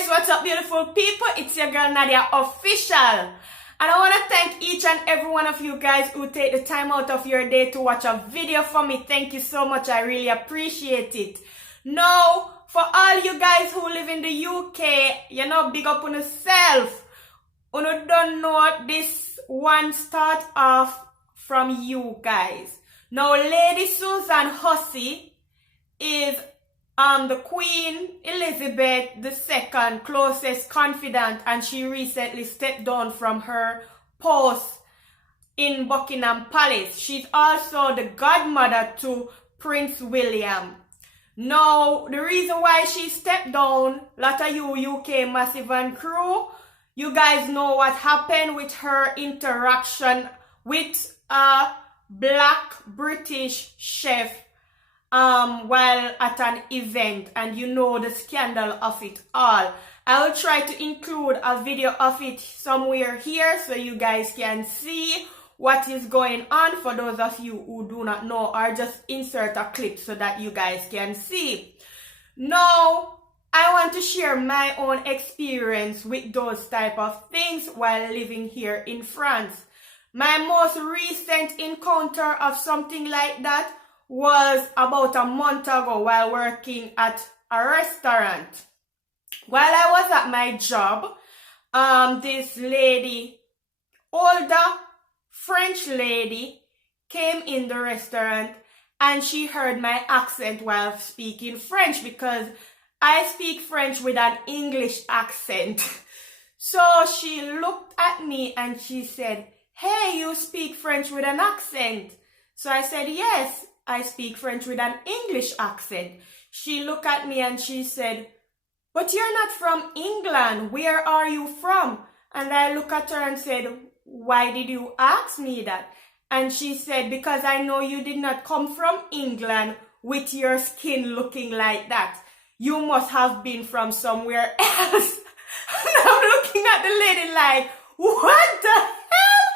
guys, what's up beautiful people? It's your girl Nadia Official. And I want to thank each and every one of you guys who take the time out of your day to watch a video for me. Thank you so much. I really appreciate it. Now, for all you guys who live in the UK, big up on yourself. You don't know this one start off from you guys. Now, Lady Susan Hussey is the Queen Elizabeth II closest confidant, and she recently stepped down from her post in Buckingham Palace. She's also the godmother to Prince William. Now, the reason why she stepped down, lot of you UK Massive and crew, you guys know what happened with her interaction with a black British chef while at an event, and you know the scandal of it all. I will try to include a video of it somewhere here so you guys can see what is going on for those of you who do not know, or just insert a clip so that you guys can see. Now, I want to share my own experience with those type of things while living here in France. My most recent encounter of something like that was about a month ago while working at a restaurant. While I was at my job, this lady, older French lady, came in the restaurant and she heard my accent while speaking French, because I speak French with an English accent. So she looked at me and she said, "Hey, you speak French with an accent?" So I said, "Yes, I speak French with an English accent." She looked at me and she said, "But you're not from England. Where are you from?" And I looked at her and said, "Why did you ask me that?" And she said, "Because I know you did not come from England with your skin looking like that. You must have been from somewhere else." And I'm looking at the lady like, "What the hell?"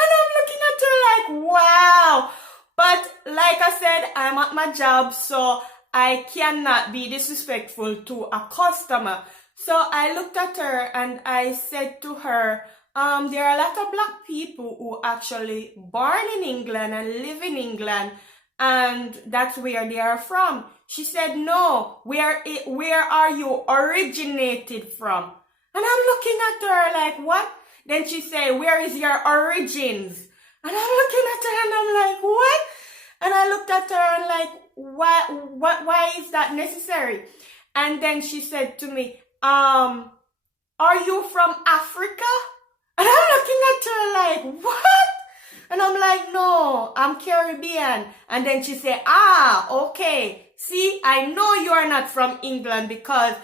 And I'm looking at her like, wow. But like I said, I'm at my job, so I cannot be disrespectful to a customer. So I looked at her and I said to her, there are a lot of black people who actually born in England and live in England, and that's where they are from. She said, "No, where are you originated from?" And I'm looking at her like, what? Then she said, "Where is your origins?" And I'm looking at her and I'm like, what? And I looked at her and like, why is that necessary? And then she said to me, "Are you from Africa?" And I'm looking at her like, what? And I'm like, "No, I'm Caribbean." And then she said, "Ah, okay. See, I know you are not from England because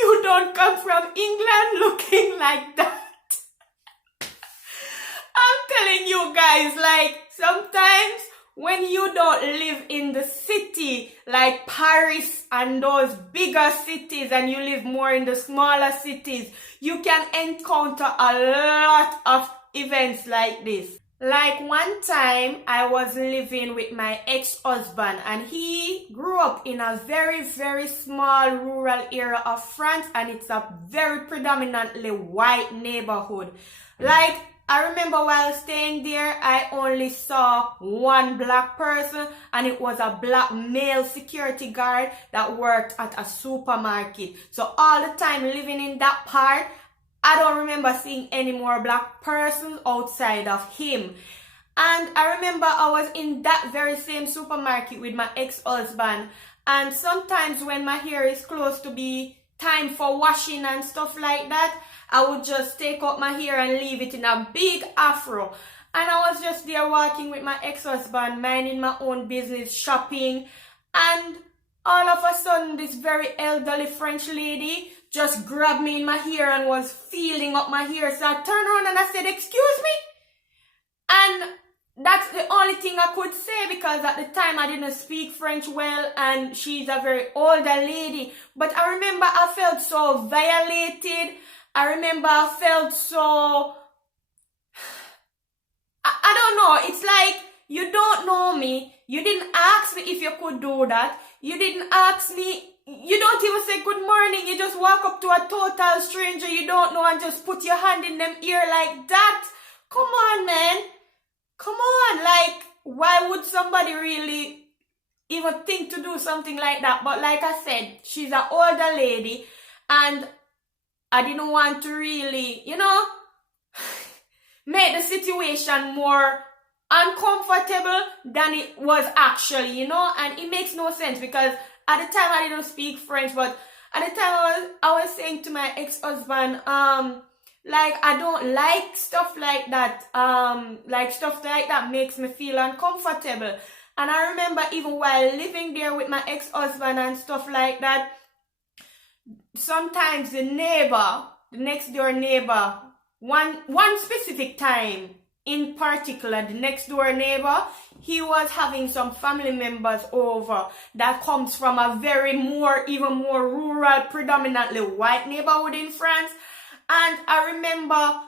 you don't come from England looking like that." I'm telling you guys, like, sometimes when you don't live in the city, like Paris and those bigger cities, and you live more in the smaller cities, you can encounter a lot of events like this. Like one time, I was living with my ex-husband, and he grew up in a very, very small rural area of France, and it's a very predominantly white neighborhood. Like, I remember while staying there, I only saw one black person, and it was a black male security guard that worked at a supermarket. So all the time living in that part, I don't remember seeing any more black persons outside of him. And I remember I was in that very same supermarket with my ex-husband, and sometimes when my hair is close to be time for washing and stuff like that, I would just take out my hair and leave it in a big afro. And I was just there walking with my ex-husband, minding my own business, shopping, and all of a sudden this very elderly French lady just grabbed me in my hair and was feeling up my hair. So I turned around and I said, "Excuse me?" And that's the only thing I could say, because at the time I didn't speak French well, and she's a very older lady. But I remember I felt so violated. I remember I felt so, I don't know, it's like, you don't know me, you didn't ask me if you could do that, You didn't ask me. You don't even say good morning. You just walk up to a total stranger you don't know and just put your hand in them ear like that. Come on, man. Come on. Like, why would somebody really even think to do something like that? But like I said, she's an older lady and I didn't want to really, make the situation more uncomfortable than it was actually, and it makes no sense because at the time I didn't speak French, but at the time I was saying to my ex-husband, like I don't like stuff like that, like stuff like that makes me feel uncomfortable. And I remember even while living there with my ex-husband and stuff like that, sometimes the next door neighbor, one specific time in particular, the next door neighbor, he was having some family members over that comes from a even more rural, predominantly white neighborhood in France. And I remember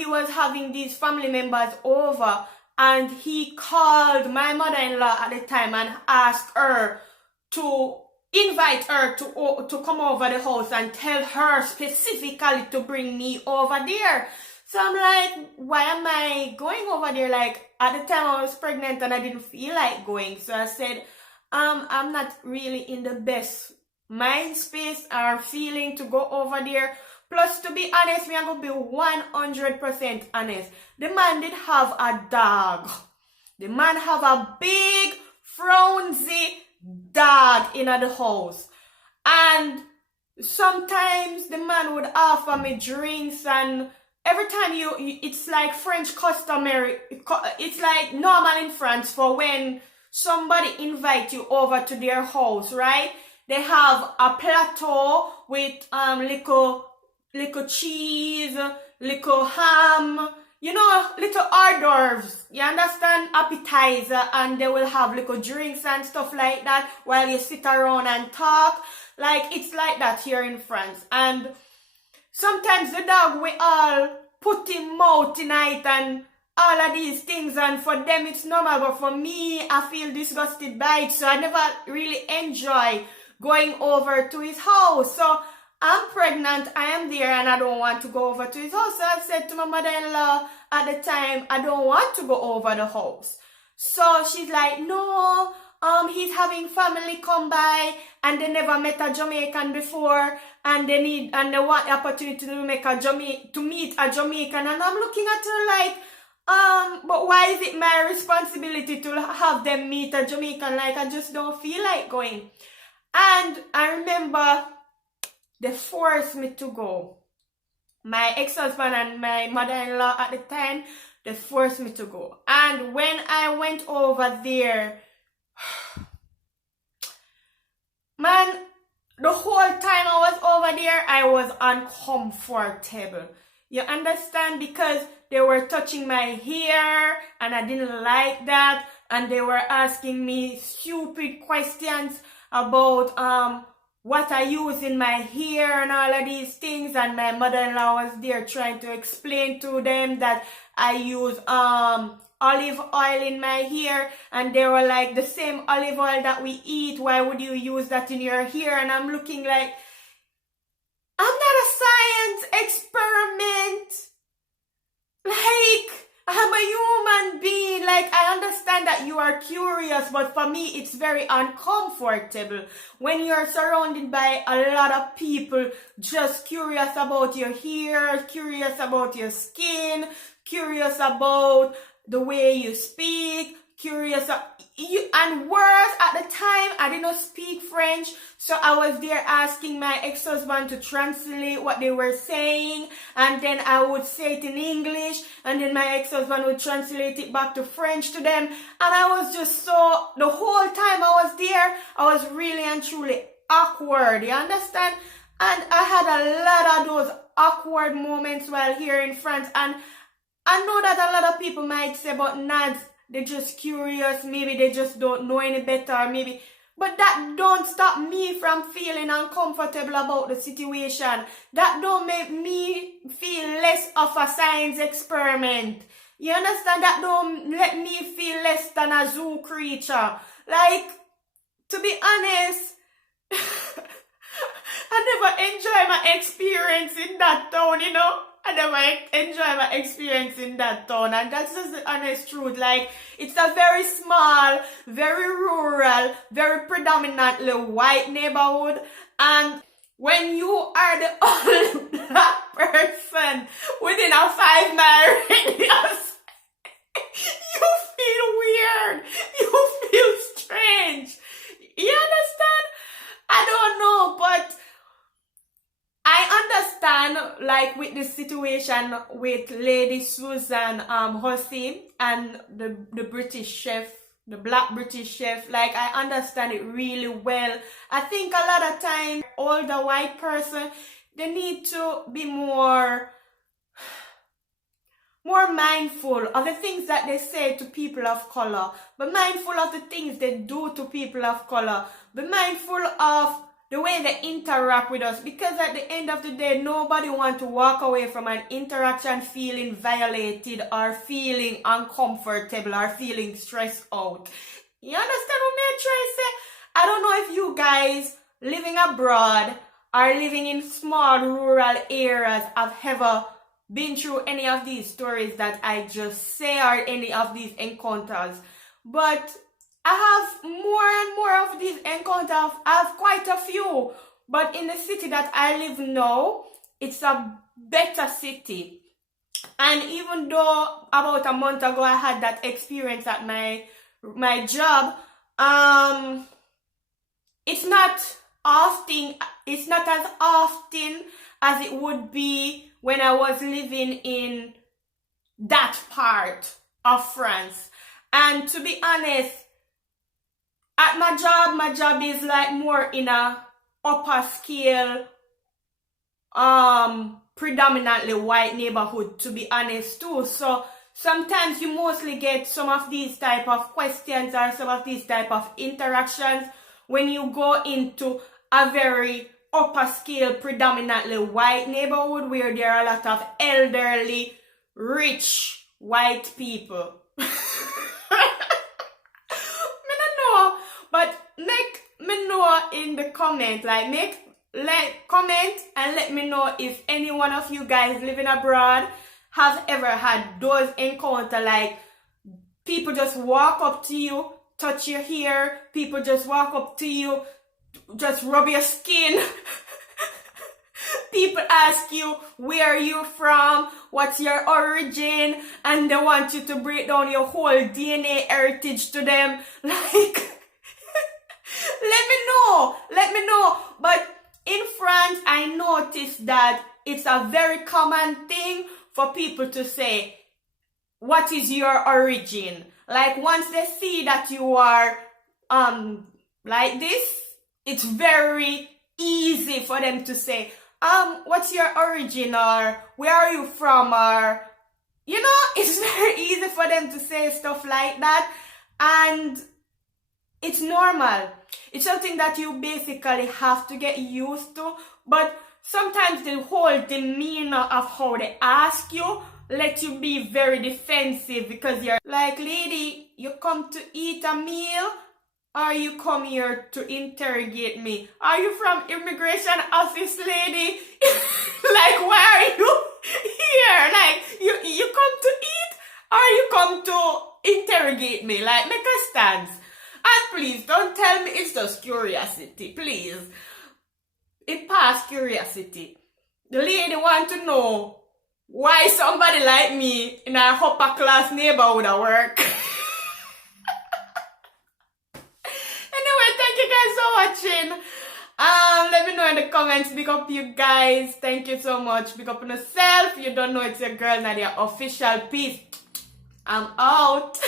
he was having these family members over and he called my mother-in-law at the time and asked her to invite her to come over the house and tell her specifically to bring me over there. So I'm like, why am I going over there? Like, at the time I was pregnant and I didn't feel like going. So I said, I'm not really in the best mind space or feeling to go over there. Plus, to be honest, I'm going to be 100% honest. The man did have a dog. The man have a big, frowsy dog in the house. And sometimes the man would offer me drinks and every time it's like French customary, it's like normal in France for when somebody invite you over to their house, right? They have a plateau with little cheese, little ham, little hors d'oeuvres, you understand, appetizer, and they will have little drinks and stuff like that while you sit around and talk. Like, it's like that here in France. And sometimes the dog will all put him out tonight and all of these things, and for them it's normal, but for me, I feel disgusted by it, so I never really enjoy going over to his house. So I'm pregnant, I am there, and I don't want to go over to his house. So I said to my mother-in-law at the time, I don't want to go over the house. So she's like, no, he's having family come by and they never met a Jamaican before and they want the opportunity to meet a Jamaican. And I'm looking at her like, but why is it my responsibility to have them meet a Jamaican? Like, I just don't feel like going. And I remember they forced me to go. My ex-husband and my mother-in-law at the time, they forced me to go. And when I went over there, man, the whole time I was over there, I was uncomfortable. You understand? Because they were touching my hair and I didn't like that. And they were asking me stupid questions about what I use in my hair and all of these things. And my mother-in-law was there trying to explain to them that I use olive oil in my hair, and they were like, the same olive oil that we eat, why would you use that in your hair? And I'm looking like, I'm not a science experiment. Like, I'm a human being. Like, I understand that you are curious, but for me, it's very uncomfortable when you're surrounded by a lot of people just curious about your hair, curious about your skin, curious about the way you speak, curious, and worse, at the time, I did not speak French, so I was there asking my ex-husband to translate what they were saying, and then I would say it in English, and then my ex-husband would translate it back to French to them, and I was just so, the whole time I was there, I was really and truly awkward, you understand? And I had a lot of those awkward moments while here in France, and I know that a lot of people might say, but Nads, they're just curious, maybe they just don't know any better, maybe. But that don't stop me from feeling uncomfortable about the situation. That don't make me feel less of a science experiment. You understand? That don't let me feel less than a zoo creature. Like, to be honest, I never enjoy my experience in that town, you know. I never enjoy my experience in that town, and that's just the honest truth. Like, it's a very small, very rural, very predominantly white neighborhood, and when you are the only black person within a 5-mile radius, you feel weird, you feel strange. You understand? I don't know, but I understand, like, with the situation with Lady Susan Hussey and the British chef, the black British chef. Like, I understand it really well. I think a lot of time, older white person, they need to be more mindful of the things that they say to people of color. Be mindful of the things they do to people of color. Be mindful of the way they interact with us, because at the end of the day, nobody wants to walk away from an interaction feeling violated or feeling uncomfortable or feeling stressed out. You understand what I'm trying to say? I don't know if you guys living abroad or living in small rural areas have ever been through any of these stories that I just say or any of these encounters, but I have more and more of these encounters. I have quite a few, but in the city that I live now, it's a better city. And even though about a month ago I had that experience at my job, it's not as often as it would be when I was living in that part of France. And to be honest, at my job is like more in a upper scale, predominantly white neighborhood, to be honest too. So sometimes you mostly get some of these type of questions or some of these type of interactions when you go into a very upper scale, predominantly white neighborhood where there are a lot of elderly, rich white people. But make me know in the comment, comment and let me know if any one of you guys living abroad have ever had those encounters, like people just walk up to you, touch your hair, people just walk up to you, just rub your skin. People ask you, where are you from, what's your origin, and they want you to break down your whole DNA heritage to them. Like, let me know. But in France, I noticed that it's a very common thing for people to say, what is your origin? Like, once they see that you are like this, it's very easy for them to say, what's your origin, or where are you from, or, you know, it's very easy for them to say stuff like that. And it's normal. It's something that you basically have to get used to. But sometimes the whole demeanor of how they ask you let you be very defensive, because you're like, lady, you come to eat a meal, or you come here to interrogate me? Are you from immigration office, lady? Like, why are you here? Like, you come to eat, or you come to interrogate me? Like, make a stance. And please, don't tell me it's just curiosity, please. It passed curiosity. The lady want to know why somebody like me in a upper class neighborhood at work. Anyway, thank you guys for watching. Let me know in the comments. Big up you guys. Thank you so much. Big up on yourself. You don't know, it's your girl Nadia official. Peace. I'm out.